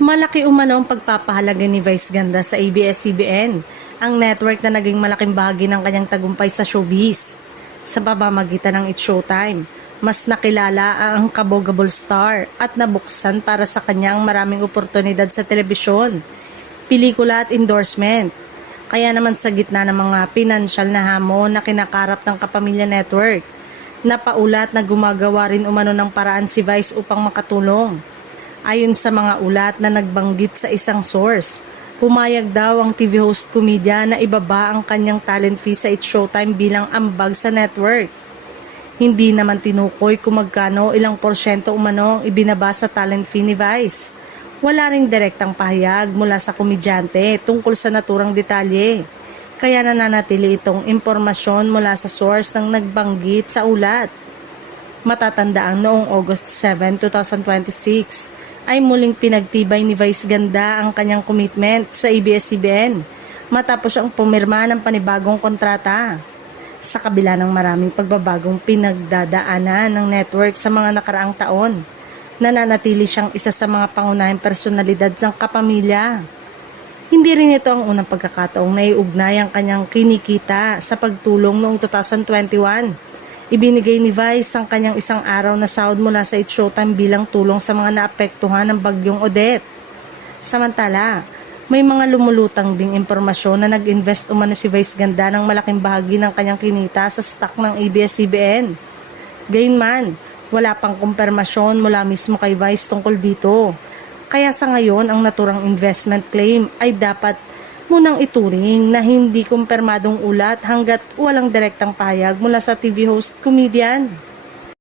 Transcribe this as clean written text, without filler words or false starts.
Malaki umano ang pagpapahalaga ni Vice Ganda sa ABS-CBN, ang network na naging malaking bahagi ng kanyang tagumpay sa showbiz. Sa pamamagitan ng It's Showtime, mas nakilala ang kabogable star at nabuksan para sa kanyang maraming oportunidad sa telebisyon, pelikula at endorsement. Kaya naman sa gitna ng mga pinansyal na hamon na kinakarap ng Kapamilya Network, napaulat na gumagawa rin umano ng paraan si Vice upang makatulong. Ayon sa mga ulat na nagbanggit sa isang source, pumayag daw ang TV host comedian na ibaba ang kanyang talent fee sa It's Showtime bilang ambag sa network. Hindi naman tinukoy kung magkano ilang porsyento umano ang ibinaba sa talent fee ni Vice. Wala ring direktang pahayag mula sa komedyante tungkol sa naturang detalye. Kaya nananatili itong impormasyon mula sa source ng nagbanggit sa ulat. Matatandaan noong August 7, 2026 ay muling pinagtibay ni Vice Ganda ang kanyang commitment sa ABS-CBN matapos ang pumirma ng panibagong kontrata. Sa kabila ng maraming pagbabagong pinagdadaanan ng network sa mga nakaraang taon, nananatili siyang isa sa mga pangunahing personalidad ng kapamilya. Hindi rin ito ang unang pagkakataong naiugnay ang kanyang kinikita sa pagtulong noong 2021. Ibinigay ni Vice ang kanyang isang araw na sahod mula sa It's Showtime bilang tulong sa mga naapektuhan ng bagyong Odette. Samantala, may mga lumulutang ding impormasyon na nag-invest umano si Vice Ganda ng malaking bahagi ng kanyang kinita sa stock ng ABS-CBN. Gayunman, wala pang kumpirmasyon mula mismo kay Vice tungkol dito. Kaya sa ngayon, ang naturang investment claim ay dapat munang ituring na hindi kumpirmadong ulat hanggat walang direktang pahayag mula sa TV host comedian.